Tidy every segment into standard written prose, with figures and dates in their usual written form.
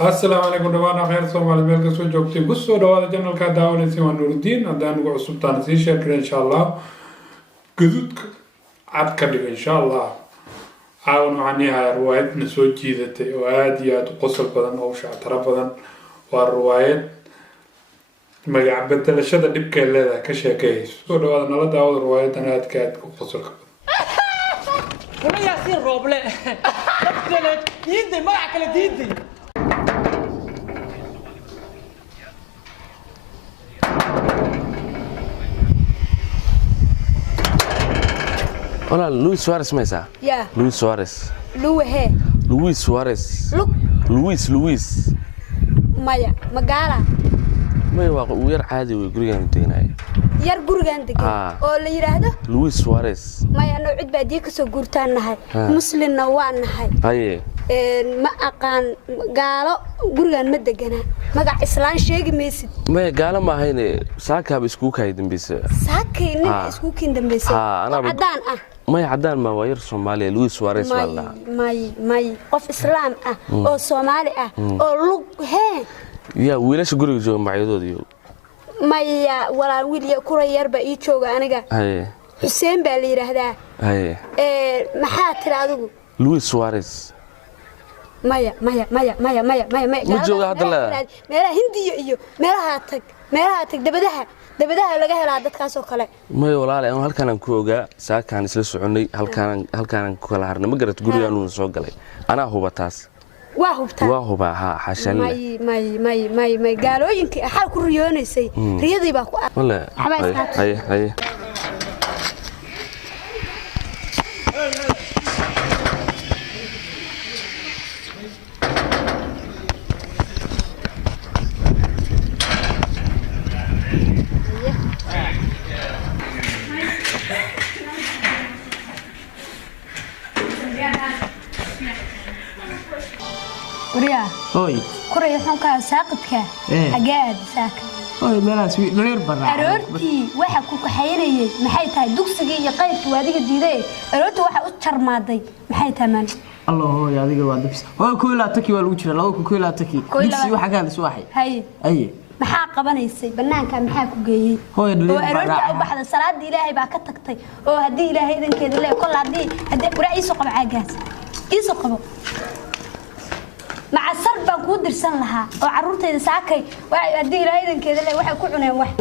السلام عليكم دوانا خير صومالي ميل كسو جوجتي بصوا دوادا جنرال كا داونيسي waa Nuruddin hadaan ugu cusubtaan sii sheekay insha Allah gaduudka cad ka dhig insha Allah عاون عنيها روايات نسوي جيدتي وهاديات وقصر بدن أو شعتر بدن والروايات ما يعبد الشدة نبكي لذا كشيكيس سؤال هذا نلا داود روايات أنا أتكاد وقصر ولا يصير روبلة يدي ما أكل يدي Hola, Luis Suárez Mesa. Yeah. Luis Suárez. Luhe. Luis Suárez. Look. Luis. Maya, magala. Maya waa uu yar caadi way gurigan deganay. Yar gurigan degan. Oo la yiraahdo Luis Suárez. Maya noo cid baadiye ka soo guurtaan nahay. Muslimna waa nahay. Haye. Ma aqaan gaalo gurigan ma degana. Magac islaan sheegi maysid. Maya gaalo ma ahayne saakaab isku kay dambaysa. Saakayna isku kin dambaysa. Cadaan ah. Maya cadaan ma waa yar Soomaaliya Luis Suárez wala. May qof islaam ah oo Soomaali ah oo lug hee يا ويلاش قولي جو معيدود يو ما يا ولا ويل كورا يربا ii jooga aniga هاي حسين baa la yiraahdaa هاي maxaa tiraadu لويس سواريز maya ma jooga hadda la meelaha hindiya iyo meelaha tag dabadaha laga helaa dadkaas oo kale may walaal aan halkaan aan ku ogaa saakaan isla soconay halkaan ku kala harnay ma garad gurigaan uu soo galay ana huba taas waa huba ha xashan may gaalooyinka xal ku riyoonaysay riyadii baa ku wala hay وريا هوي كوريا حنكا ساقدك حاجات ساك هوي ملاس غير برا aroortii waxa ku kaxaynayay maxay tahay dugsiga iyo qaybta waadiga diiday aroortii waxa u charmaaday maxay tamaan الله هوي adiga waa dubs هوي كويلا تكي waa lagu jira laba كويلا تكي dugsi waxa ka hadis waxay hay maxaa qabanaysay banaanka maxaa ku geeyay hooy aroortii u baxda salaadii ilaahay baa ka tagtay oo hadii ilaahay idankeeda leeyahay kol hadii waraa iisoo qabo caagaas iisoo qabo مع السرب بنقود درسان لها أو عروتي ساكي وأدي رايدن كذا لا واحد كلنا واحد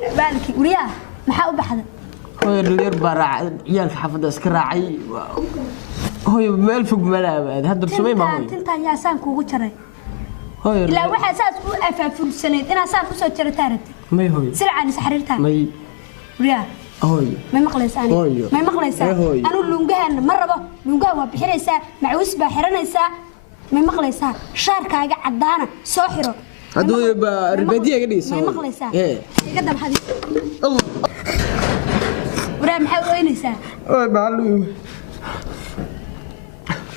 بالك ورياه محاول بحدا هو اللي برا عيال حافظ اسكراعي هو مال فوق ملعب هذا رسمي ما هو انت يا سان كوغو جري هو لا واحد اساس كو افافر سنه انا سان كو سو جرتارت ما هو سرعه سحريرتها ما ورياه هوي ما مقليسان ما مقليسان انا لونغان مربا لونغان waa bixinaysa macuus baa xiranaysa ما مقليسان شاركاga cadaana soo xiro haduu ba ribadiga dhigayso ما مقليسان qadam xadis الله wara maxay weynaysaa oo baalu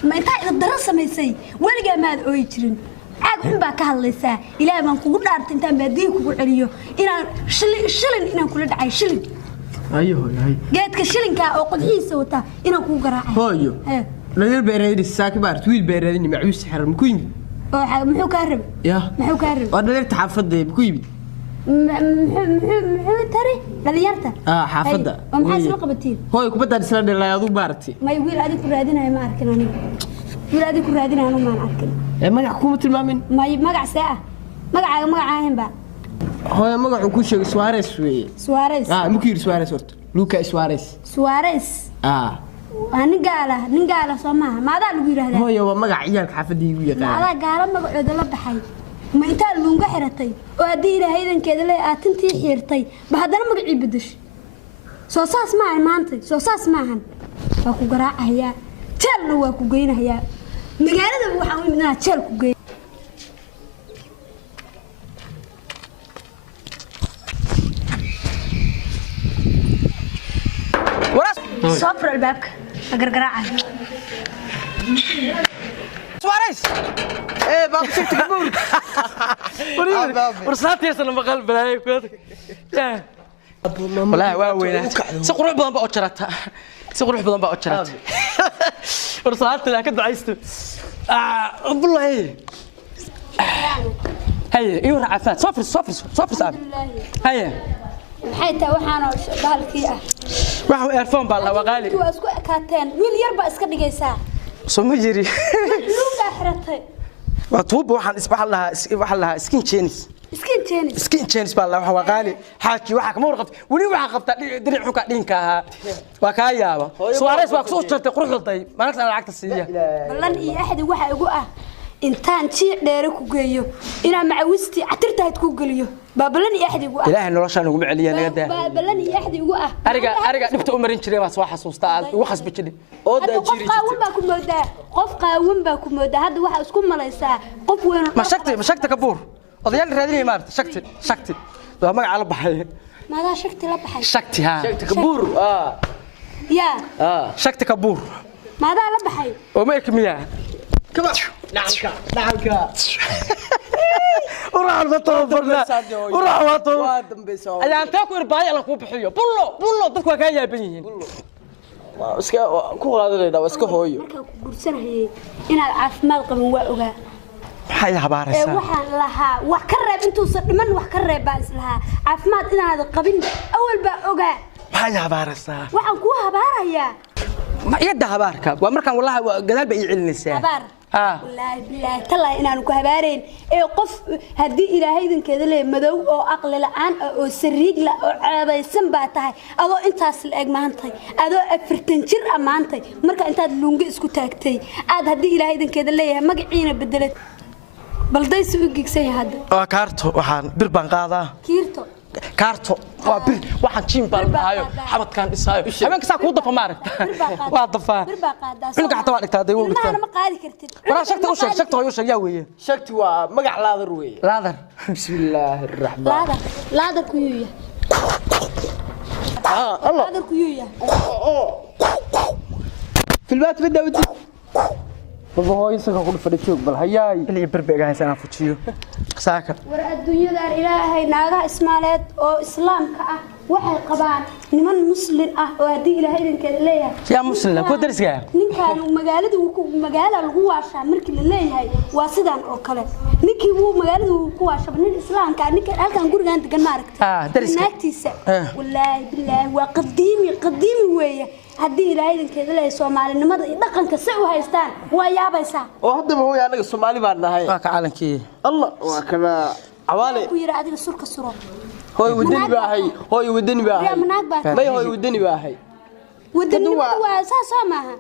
ما inta id darasamaysay waliga maad ooy jirin aad xun baa ka hadlaysaa ilaahay baan kugu dhaartay intaan baadiyo kugu celiyo inaan shilin inaan kula dhacay shilin ayo hay geedka shilinka oo qodxiisa wata inaan kugu garaacay hooyo لا يبرد ساك بارت ويل بردني معوس حرم مكوين محو كهرب يا محو كهرب وانا ليرت حافظه مكوين محو تري دليرته حافظه ومحاس لقبتين هوي كبدا دسلان لا يادو بارتي ما يقول ادي كرادينا ما اركن انا يقول ادي كرادينا انا ما اركن ما حكومه المامن ما مقع ساعه مقعاهن با هوي مقعو كو شيغ سواريس وي سواريس مكير سواريس ورت لوكا سواريس nin gaala Soomaa maadaa lagu yiraahdaa hooyo waa magac ciyaalka xaafadii ugu yaqaan maadaa gaala magacooda la baxay ma inta luunga xiratay oo hadii ilaahay idankeeda leeyahay aad tintii xirtay ba hadana magacii bedeshay soo saas ma ay maanta soo saas ma ahan waa ku garaacaya jeelna waa ku geynaya magaalada waxa uu midna jeel ku geey صفر البابك قرقراعه سواريز ايه بابا شفت قبول ورصاتي يا سلام قلب بلاي والله واوينا سقروح بدن با جرata سقروح بدن با جرata ورصاتي لا كدعيستو والله هيا ايوه عفات صفر صعب هيا maxay tahay waxaan bahalkii ah waxa earphone baa la waqaali waa isku ekaateen wiil yar baa iska dhigaysaa soo ma jiri luuga xiratay waa tuub waxaan lahaa skin chains baa la waxa waqaali xaaji waxa kama warqabta wali waxa qabta diric xuka dhinka aha waa ka yaaba suwareys waa soo jirtay quruxday maalinta lacagta siiya ballan iyo axdi waxa igu ah intaan jiic dheere ku geeyo inaan macawisti catirtaad ku geliyo baabalan iyo axdi igu ah ilaahay noloshaan ugu maceliya naga daa baabalan iyo axdi igu ah ariga dhibta u marin jiray waa soo xasuusta aad ugu khasbi jiray oo daa jiri qof qaawan baa ku moodaa hadda waxa isku malaysaa qof weyn ma shakti kabuur odayaal raadinay maarta shakti waa magac la baxay maadaa shakti la baxay shakti kabuur ya shakti kabuur maadaa la baxay oo ma ekmiya كما نعمك وراح البطل وراح البطل الان تاكل باي الله كو بخيو بولو dadku ka yaabanyihiin iska ku qaadayna iska hooyo marka ku gursanahay inaad caafimaad qabin waa ogaa maxay habaaraysaa waxaan lahaa wax ka reeb intuu dhiman wax ka reeb baa islaha caafimaad inaad qabin awal baa ogaa maxay habaaraysaa waxaan ku habaarayaa ma yada habaarka waa markaan wallahi gadaal bay cilinaysaa habaar والله بالله تلا إن أنا كهبارين قف هدي إلى هيدن كذا لي مدو أو عقل الآن أو سريج لا أو سنباتها أو أنت أصل أجمعنتي أو أفرتنشر أمانتي مركا أنت لونج إسكوتاكتي عاد هدي إلى هيدن كذا لي مقعين بدلت بلدي سوق سي هذا كارتو وحان بربان قاضا كيرتو كارتو وبر waxaan jim balmaayo xabadkan dhisaayo habeenka saa ku dafa maarag waa dafa inka xataa waa dhigtaa day wuu ma qaadi kartid wala shaqta u sheeg hooyo sheeg yaa weeye shaqti waa magac laadar weeye laadar bismillaahir rahmaan laadar ku yuuya الله laadar ku yuuya في البيت بدأ ودي بابا هو يسكن كل فريق بل هياي اللي بربع هاي سنة فوتشيو ساكر ورا الدنيا دار إلهي ناقة إسماعيلات أو إسلام كأ waxay qabaan niman muslim ah oo hadii ilaahay idinkeeda leeyahay yaa muslim ku darsiga ninkan magaalada lagu waashaa markii la leeyahay waa sidan oo kale ninkii uu magaalada ku waashaa nin islaamka ninka halkan gurigan degan ma aragtay naagtiisa wallaahi billaahi waa qadiimi weeye hadii ilaahay idinkeeda leeyahay Soomaalinimada iyo dhaqanka si u haystaan waa yaabaysaa oo hadaba hooyo anaga Soomaali baan nahay waa ka calankii Allah waa kana عوالي ku yiri adiga surka suro هوي ودني باهي هوي ودني باهي ما هوي ودني باهي ودني waa saasa maaha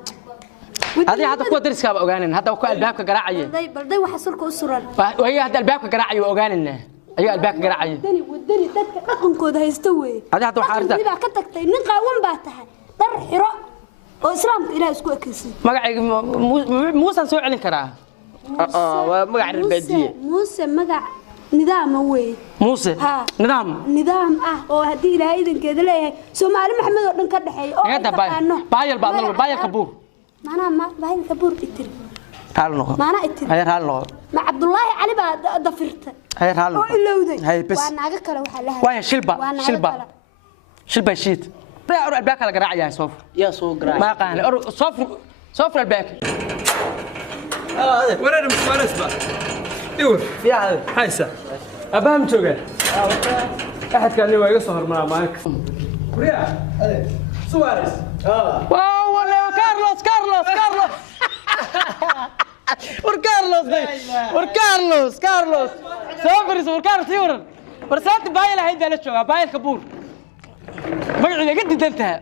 هذه هذا كو درسكا ogaaneen hada ku albaabka garaacay balday waxa surka u suran way hada albaabka garaacay ogaaneen ay albaabka garaacay wadani dadka dhaqankooda haysta weey hada hada waxa arta ka tagtay nin qaawan baa tahay dar xiro oo islaamka ilaahay isku ekeysay magacayga muusan soo celin karaa waa magac ribadiye muuse magac nidaam weey muuse nidaam oo hadii ilaahay idinkeeda leeyahay Soomaali maxamed oo dhan ka dhaxeey oo baayal kabuur maana baayal kabuur itir hal noqo maana itir hayr hal noqo ma Abdullaahi Ali baa dafirta hayr hal noqo oo ilowday hay bas waa naaga kale waxa la waa shilba shiit baa albaabka la garaacay soof yaa soo garaacay ma qaan soof albaabka ورنا مسوارس با ايوه في عاد حيسا ابام جوجا احد كان لي وايغا سهر ما معك وريا سوارس واو ولا كارلوس كارلوس يورن برسات بايل هيدا لا جوغا بايل كبور magaciga ka didantaa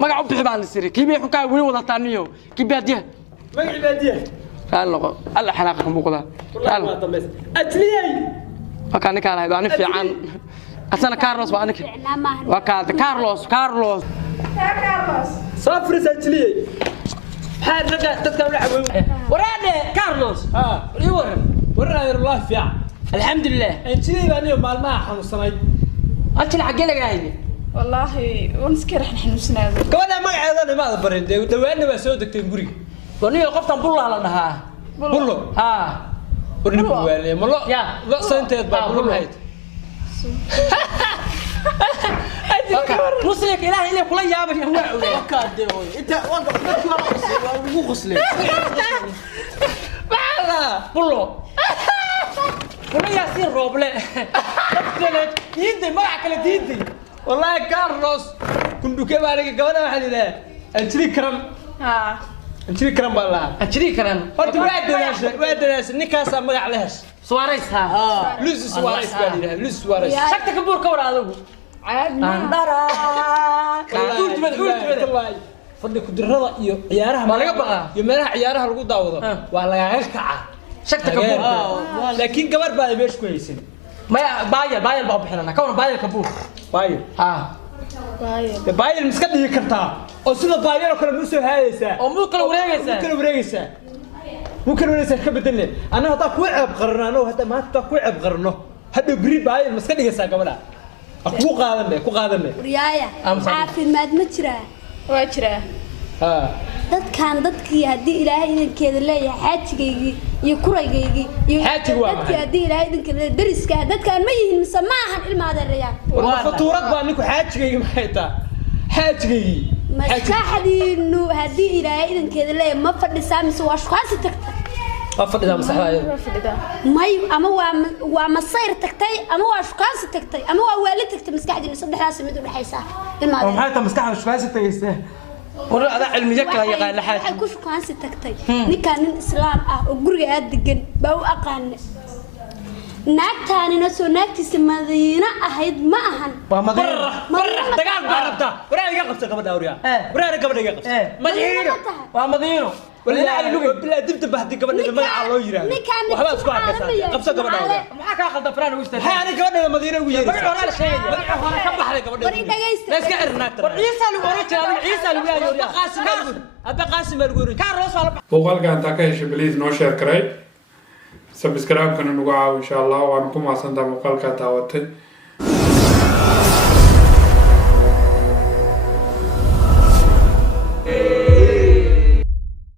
magac u bixi baan la siri kiibay xunkaa wali wada taaniyo kiibadiya magaci baadiya قال له الله حلاقك موقدا قال اجليي وكان كان هذا انا في عن انا كارلوس وانك وكان كارلوس صفر اجليي حاد تذكر لعب وراني كارلوس يورن ورنا الله فيع الحمد لله اجليي باني مالما حنصناي اجل عقلك هاي والله ونسكر احنا حنوسنا كودا magaceedana ma ada barin dawaana waa soo degtay guriga ونيو قفتن بولو لا دها بولو ها ورني بوالي ملو يا لا سنتيد با بولو هيد مسلك إلهي إلي كل يابن هو وكاد انت وقف غسل بولو ولا ياسين روبله يدي ما كلا ديدي والله كارلوس كنت كيف عليك قبل واحد له أجري كرم أجري كرم بالله أجري كرم هذا واحد ناس نكاس ما عليهش سواريس ها لوز سواريس قال لوز سواريس شكتك كبور كور هذا درا قلت فضلك الدرada iyo ciyaaraha ma laga baqaa iyo meelaha ciyaaraha lagu daawado waa laga kaca shaqta ka buur laakiin gabar baa meesh ku haysan ma baayal baa bixinana ka waran baayal ka buur baayal miska dhigi kartaa oo sida baayal kale ma soo haayaysa oo muu kala wareegaysa ka bedel ana hada ku ceeb qarnaano hada maanta ku ceeb qarno hada bari baayal miska dhigaysa gabadha ku qaadanay riyaaya caafimaad ma jiraa waa jiraa dadkii haddii ilaahay idinkeeda leeyahay xaajigaygii iyo kuraygaygi iyo dadkii haddii ilaahay idinkeeda dariska dadkaan ma yihiin mise ma ahan ilmaadeen rayaan waa fatuurad baa ninku xaajigaygi maxay taa xaajigaygi maskaxdiinu haddii ilaahay idinkeeda leeyahay ma fadhisaa mise waa shukaasi tagtay waa fadhidaa masaxdaayada may ama waa masayr tagtay ama waa shukaasi tagtay ama waa waali tagtay maskaxdiinu saddexdaas mid u dhaxaysa ilmaadeen maxay taa maskaxda shukaasi tagaysa ورا هذا علمي كلا يقال لحاج كل شو كان ستكتي نكان الإسلام وقرية الدجن بو أقان نكتاني نسو نكتي سمدينة أهيد معهن مرة دقال بعرفته ورا يقفت قبل دوريا ورا قبل يقفت مدينة ومدينة ولا علوي بلا دبت بهدي قبل ما الله يراه وحبس قاعد قفت قبل دوريا معك أخذ دفران ويستر هاي أنا قبل مدينة ويجي ورا شيء ورا كبح عليك قبل لا سكر نكتر عيسى muuqaalka intaa ka heshay beliis noo sheer karay sabscribe-kana nagu caaw insha allah waana ku mahadsantaa muuqaalkaa daawatay